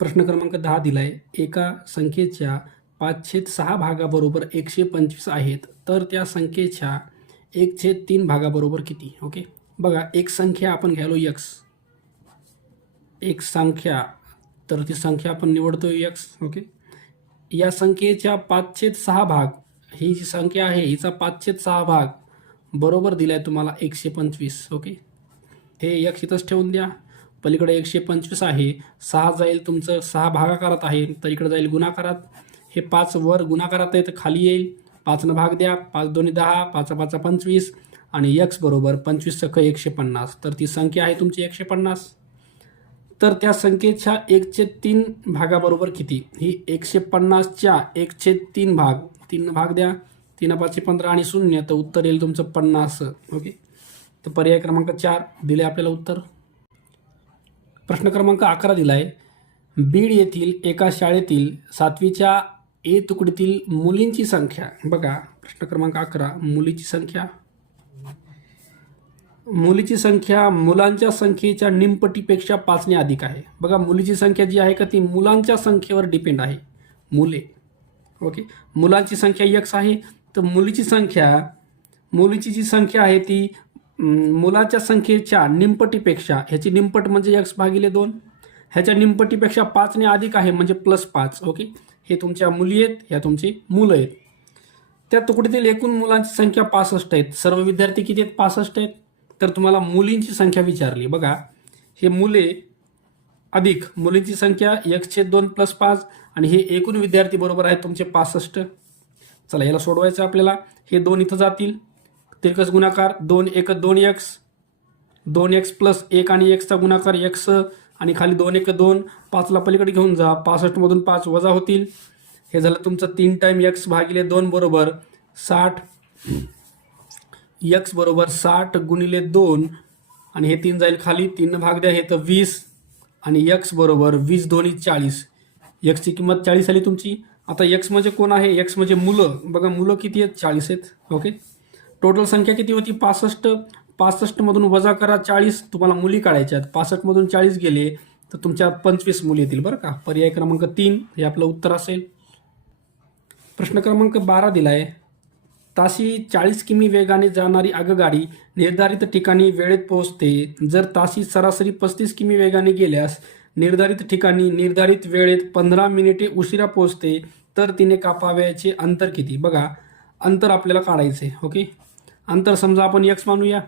प्रश्न क्रमांक 10 दिलाय. एका संख्येच्या 5/6 भागाबरोबर 125 आहेत, तर त्या संख्येच्या 1/3 भागाबरोबर किती? ओके, बघा एक संख्या आपण घ्यायलो x, एक संख्या, तर ती संख्या आपण निवडतोय x. ओके, या संख्येच्या 5/6 भाग, ही जी संख्या आहे हिचा 5/6 भाग बरोबर दिलाय तुम्हाला 125. ओके, हे x इथंच ठेवून द्या. पलीकडे 125 आहे, 6 जाईल तुमचं 6 भागाकारात आहे, तर इकडे जाईल गुणाकारात. हे 5 वर गुणाकारात आहे तर खाली येईल, 5 भाग द्या, 5 दोन्ही 10, 5 5 25 आणि x बरोबर 25 × 150. तर ती संख्या आहे तुमची 150. तर त्या संख्येच्या 1/3 भागाबरोबर किती? ही 150च्या 1/3 भाग, 3 भाग द्या, 3 5 15 आणि 0, तर उत्तर येईल तुमचं 50. ओके, तर पर्याय क्रमांक 4 दिले आपल्याला उत्तर. प्रश्न क्रमांक 11 दिलाय. बीड येथील एका शाळेतील 7वीच्या ए तुकडीतील मुलींची संख्या. बघा प्रश्न क्रमांक 11, मुलीची संख्या. मुलीची संख्या मुलांच्या संख्येच्या निमपटीपेक्षा 5 ने अधिक आहे. बघा मुलीची संख्या जी आहे का ती मुलांच्या संख्येवर डिपेंड आहे, मुले. ओके, मुलांची संख्या x आहे, तर मुलीची जी संख्या आहे ती मुलाच्या संख्येच्या निमपटीपेक्षा, ह्याची निमपट म्हणजे x/2, ह्याच्या निमपटीपेक्षा 5 ने अधिक आहे म्हणजे +5. ओके, हे तुमच्या मुली आहेत, ह्या तुमची मुलं आहेत. त्या तुकडीतील एकूण मुलांची संख्या 65 आहेत. सर्व विद्यार्थी किती आहेत? 65 आहेत. तर तुम्हाला मुलींची संख्या विचारली. बघा हे मुले अधिक मुलींची संख्या x/2 + 5 आणि हे एकूण विद्यार्थी बरोबर आहेत तुमचे 65. चला याला सोडवायचं आपल्याला. हे 2 इथं जातील, तिरकस गुणाकार, 2 1 2x, 2x + 1 आणि x चा गुणाकार x आणि खाली 2 1 2, 5 ला पलीकडे घेऊन जा, 65 मधून 5 वजा होतील. हे झालं तुमचं 3 टाइम x/2 बरोबर 60. x बरोबर 60 × 2 आणि हे 3 जाईल खाली, 3 भाग द्या, हे तर 20 आणि x बरोबर 20 दोन्ही 40. x ची किंमत 40 आली तुमची. आता x म्हणजे कोण आहे? x म्हणजे मुलं. बघा मुलं किती आहेत? 40 आहेत. ओके, टोटल संख्या किती होती? 65. 65 मधून वजा करा 40, तुम्हाला मुली काढायच्या आहेत. 65 मधून 40 गेले तर तुमच्या 25 मुली येतील बरं का. पर्याय क्रमांक 3 हे आपलं उत्तर असेल. प्रश्न क्रमांक 12 दिलाय. ताशी 40 किमी वेगाने जाणारी आगगाडी निर्धारित ठिकाणी वेळेत पोहोचते. जर ताशी सरासरी 35 किमी वेगाने गेल्यास निर्धारित ठिकाणी निर्धारित वेळेत 15 मिनिटे उशिरा पोहोचते, तर तिने कापावयाचे अंतर किती? बघा अंतर आपल्याला काढायचे. ओके, अंतर समजा आपण x मानूया.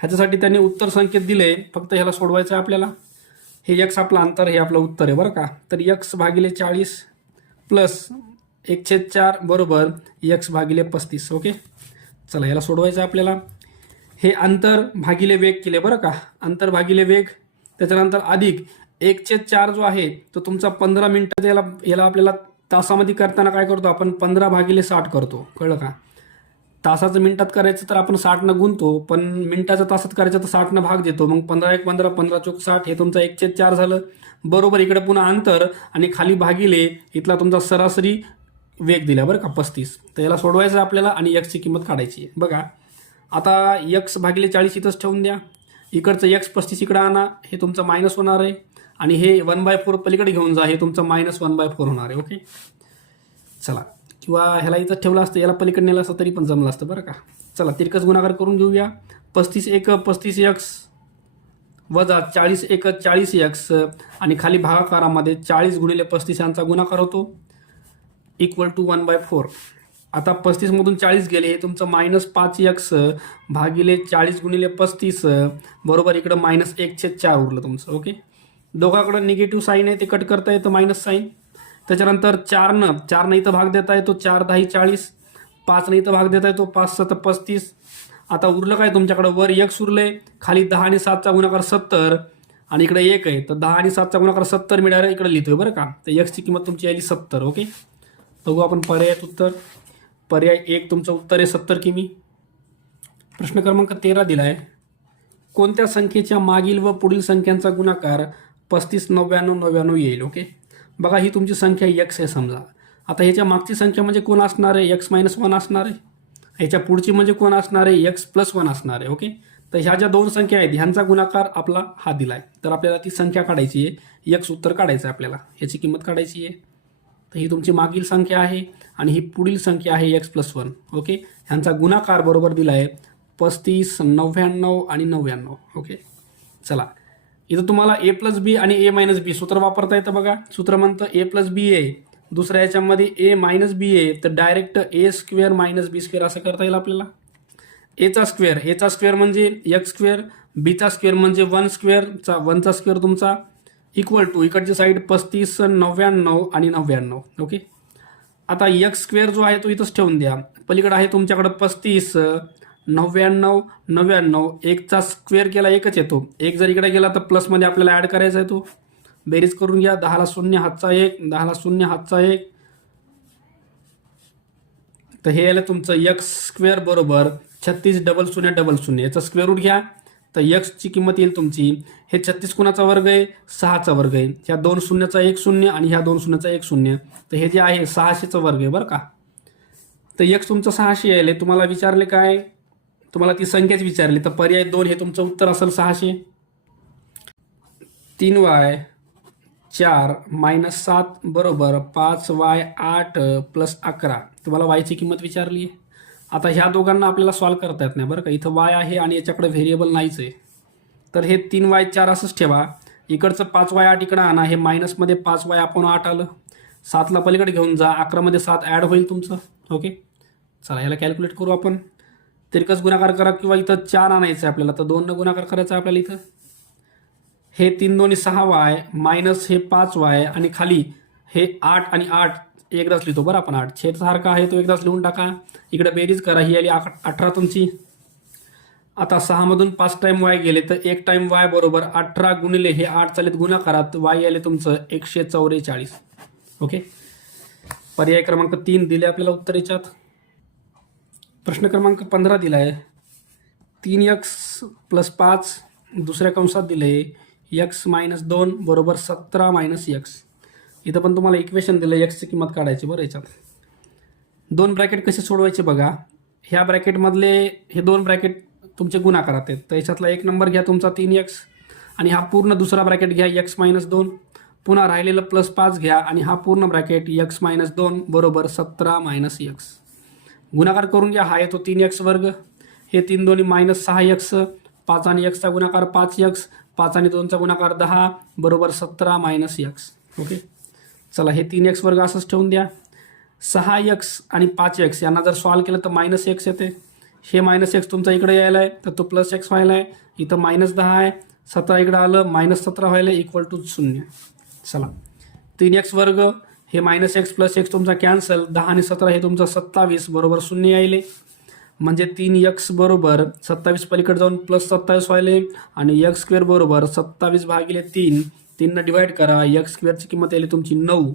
ह्याच्यासाठी त्याने उत्तर संकेत दिले, फक्त ह्याला सोडवायचं आहे आपल्याला. हे x आपलं अंतर, हे आपलं उत्तर आहे बरं का. तर x/40 + 1/4 बरोबर x/35. ओके, चला याला सोडवायचं आहे आपल्याला. हे अंतर भागिले वेग केले बरं का, अंतर भागिले वेग, त्याच्यानंतर अधिक 1/4 जो आहे तो तुमचा 15 मिनिटं. याला आपल्याला तासामध्ये करताना काय करतो आपण? 15/60 करतो, कळलं का. तासाचं मिनिटात करायचं तर आपण 60 न गुणतो, पण मिनिटाचं तासात करायचं तर 60 न भाग देतो. मग 15 1 15, 15 चौक 60, हे तुमचं 1/4 झालं बरोबर. इकडे पुन्हा अंतर आणि खाली भागिले इथला तुमचा सरासरी वेग दिला बरं का 35. तर याला सोडवायचं आपल्याला आणि x ची किंमत काढायची आहे. बघा आता x/40 इथंच ठेवून द्या, इकडचं x 35 इकडं आणा, हे तुमचं मायनस होणार आहे आणि हे 1/4 पलीकडे घेऊन जा, हे तुमचं -1/4 होणार आहे. ओके, चला, किंवा ह्याला इथं ठेवलं असतं, याला पलीकडे नेलं असतं तरी पण जमलं असतं बरं का. चला तिरकस गुणाकार करून घेऊया. 35 1 35x वजा 40 1 40x आणि खाली भागाकारामध्ये 40 × 35 यांचा गुणाकार होतो = 1/4. आता 35 मधून 40 गेले, हे तुमचं -5x भागिले 40 × 35 बरोबर इकडं -1/4 उरलं तुमचं. ओके, दोघांकडं निगेटिव्ह साईन आहे, ते कट करता येतं मायनस साईन. त्याच्यानंतर 4 इथं भाग देता येतो, 4 10 40, 5 इथं भाग देता येतो, 5 7 35. आता उरलं काय तुमच्याकडं? वर x उरले, खाली 10 आणि 7 चा गुणाकार 70 आणि इकडे 1 आहे, तर 10 आणि 7 चा गुणाकार 70 मिळालं, इकडे लिहितोय बरं का. तर x ची किंमत तुमची आली 70. ओके, बघू आपण पर्यायात उत्तर. पर्याय 1 तुमचं उत्तर आहे 70 किमी. प्रश्न क्रमांक 13 दिलाय. कोणत्या संख्येच्या मागील व पुढील संख्यांचा गुणाकार 35 99 99 येईल? ओके, बघा ही तुमची संख्या x आहे समजा. आता ह्याच्या मागची संख्या म्हणजे कोण असणार आहे? x - 1 असणार आहे. ह्याच्या पुढची म्हणजे कोण असणार आहे? x + 1 असणार आहे. ओके, तर ह्या ज्या दोन संख्या आहेत ह्यांचा गुणाकार आपला हा दिलाय, तर आपल्याला ती संख्या काढायची आहे, यक्स उत्तर काढायचं आहे आपल्याला, ह्याची किंमत काढायची आहे. तर ही तुमची मागील संख्या आहे आणि ही पुढील संख्या आहे x+1. ओके, ह्यांचा गुणाकार बरोबर दिला आहे 35, 99 आणि 99. ओके, चला इथं तुम्हाला a+b आणि a-b सूत्र वापरता येतं बघा. सूत्र म्हणतं a+b आहे, दुसऱ्या ह्याच्यामध्ये a-b आहे, तर डायरेक्ट a² - b² असं करता येईल आपल्याला. एचा स्क्वेअर म्हणजे x², बीचा स्क्वेअर म्हणजे 1चा स्क्वेअर तुमचा इक्वल टू इकडची साईड 35, 99 आणि 99. ओके, आता x² जो आहे तो इथंच ठेवून द्या. पलीकडे आहे तुमच्याकडं 35, 99, 99. एकचा स्क्वेअर केला एकच येतो, एक जर इकडे गेला तर प्लसमध्ये आपल्याला ॲड करायचा आहे तो. बेरीज करून घ्या, 10ला 0 हातचा 1, 10ला 0 हातचा 1. तर हे आलं तुमचं x² बरोबर 36 00 00. याचा स्क्वेअर रूट घ्या, तर एक्सची किंमत येईल तुमची, हे 36 कुणाचा वर्ग आहे, 6चा वर्ग आहे. ह्या 2 शून्याचा 1 शून्य आणि ह्या 2 शून्याचा 1 शून्य, तर हे जे आहे 600चा वर्ग आहे बरं का. तर x तुमचं 600 यायले. तुम्हाला विचारले काय, तुम्हाला ती संख्याच विचारली, तर पर्याय 2 हे तुमचं उत्तर असेल 600. 3y 4 - 7 बरोबर 5y 8 + 11. तुम्हाला वायची किंमत विचारली आहे. आता ह्या दोघांना आपल्याला सॉल्व करता येत नाही बरं का, इथं वाय आहे आणि याच्याकडे व्हेरिएबल नाहीच आहे. तर हे 3y 4 असंच ठेवा, इकडचं 5y 8 इकडं आणा, हे मायनसमध्ये 5y आपण 8 आलं, 7ला पलीकडे घेऊन जा, 11मध्ये 7 ॲड होईल तुमचं. ओके, चला ह्याला कॅल्क्युलेट करू आपण. तिरकस गुणाकार करा किंवा इथं 4 आणायचं आहे आपल्याला, तर 2 न गुणाकार करायचा आहे आपल्याला. इथं हे 3 2 6y मायनस हे 5y आणि खाली हे 8 आणि 8 एकदाच लिहितो बरं आपण, 8 छेद सारखा आहे तो एकदाच लिहून टाका. इकडे बेरीज करा, ही आली 18 तुमची. आता 6 मधून 5 टाइम y गेले, तर 1 टाइम y बरोबर 18 गुणिले हे 8 चालेत गुणाकारात, y आले तुमचं 144. ओके, पर्याय क्रमांक 3 दिले आपल्याला उत्तर याच्यात. प्रश्न क्रमांक 15 दिला आहे, 3x + 5 दुसऱ्या कंसात दिले x - 2 बरोबर 17 - x. इथं पण तुम्हाला इक्वेशन दिलं, एक्सची किंमत काढायची बरं. याच्यात 2 ब्रॅकेट कसे सोडवायचे बघा. ह्या ब्रॅकेटमधले हे 2 ब्रॅकेट तुमचे गुणाकारात आहेत, तर याच्यातला 1 नंबर घ्या तुमचा 3x आणि हा पूर्ण दुसरा ब्रॅकेट घ्या x - 2, पुन्हा राहिलेलं +5 घ्या आणि हा पूर्ण ब्रॅकेट x - 2 बरोबर 17 - x. गुणाकार करून घ्या, हा येतो 3x वर्ग, हे 3 2 -6x, 5 आणि x चा गुणाकार 5x, 5 आणि 2चा गुणाकार 10 बरोबर 17 - x. ओके, चला हे 3x वर्ग असंच ठेवून द्या. 6x आणि 5x यांना जर सॉल्व केलं तर -x येते. हे -x तुमचा इकडे यायला आहे, तर तो +x व्हायला आहे. इथं -10 आहे, 17 इकडं आलं, -17 व्हायला इक्वल टू 0. चला 3x वर्ग, हे -x + x तुमचा कॅन्सल, 10 आणि 17 हे तुमचं 27 बरोबर 0 यायले. म्हणजे 3x बरोबर 27 पलीकडे जाऊन +27 व्हायले आणि x² बरोबर 27/3, 3 डिवाइड करा, x² ची किंमत यायली तुमची 9.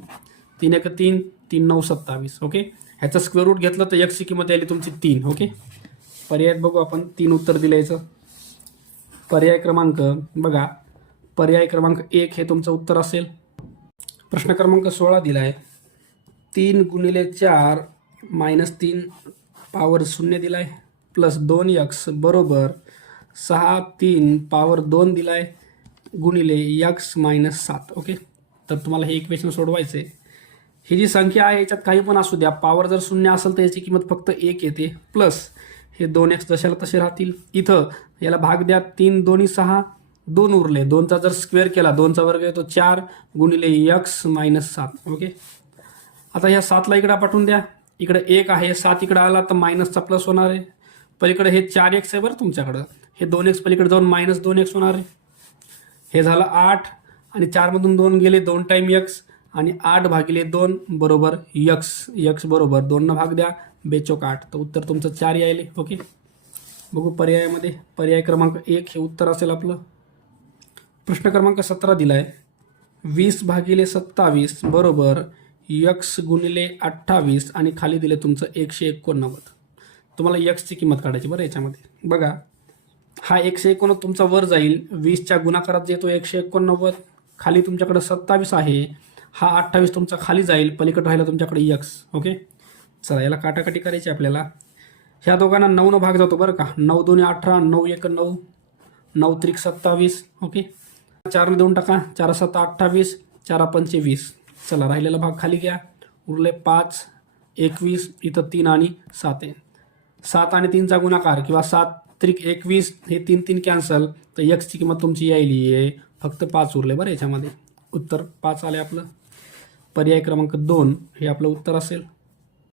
3 1 3, 3 9 27. ओके, ह्याचं स्क्वेअर रूट घेतलं तर x ची किंमत यायली तुमची 3. ओके, पर्याय बघू आपण, 3 उत्तर दिलं याचं. पर्याय क्रमांक बघा, पर्याय क्रमांक 1 हे तुमचं उत्तर असेल. प्रश्न क्रमांक 16 दिला आहे, 3 × 4 - 3 पॉवर 0 दिला आहे प्लस 2x बरोबर 6 3 पॉवर 2 दिला आहे गुणिले x - 7. ओके, तर तुम्हाला हे इक्वेशन सोडवायचं आहे. ही जी संख्या आहे याच्यात काही पण असू द्या, पॉवर जर 0 असेल तर याची किंमत फक्त 1 येते, प्लस हे 2x जशाला तसे राहतील. इथं याला भाग द्या, 3 2 6, 2 उरले, 2चा जर स्क्वेअर केला 2चा वर्ग येतो 4 गुणिले x - 7. ओके, आता ह्या 7ला इकडे पाठवून द्या, इकडे 1 आहे, 7 इकडे आला तर मायनसचा प्लस होणार आहे. पलीकडे हे 4x आहे बरं तुमच्याकडं, हे 2x पलीकडे जाऊन -2x होणार आहे. हे झालं 8 आणि 4 मधून 2 गेले, 2 टाइम x आणि 8/2 बरोबर x बरोबर 2 न भाग द्या, 2 चौक 8, तर उत्तर तुमचं 4 यायले. ओके, बघू पर्यायामध्ये, पर्याय क्रमांक 1 हे उत्तर असेल आपलं. प्रश्न क्रमांक 17 दिला आहे, 20/27 बरोबर x गुणिले 28 आणि खाली दिले तुमचं 189. तुम्हाला x ची किंमत काढायची बरं. याच्यामध्ये बघा, हा 189 तुमचा वर जाईल, 20च्या गुणाकारात येतो 189, खाली तुमच्याकडे 27 आहे, हा 28 तुमचा खाली जाईल, पलीकडे राहिला तुमच्याकडे x. ओके, चला याला काटाकाटी करायची आपल्याला. ह्या दोघांना 9 भाग जातो बरं का. 9 2 18, 9 1 9, 9 3 27. ओके, 4 देऊन टाका. 4 7 28, 4 5 20. चला राहिलेला भाग खाली घ्या. उरले 5 21. इथं 3 आणि 7 आहे. 7 आणि 3चा गुणाकार किंवा 7 त्रिक 21. हे 3 3 कॅन्सल. तर एक्सची किंमत तुमची यायली आहे फक्त 5 उरले बरं याच्यामध्ये. उत्तर 5 आले आपलं. पर्याय क्रमांक 2 हे आपलं उत्तर असेल.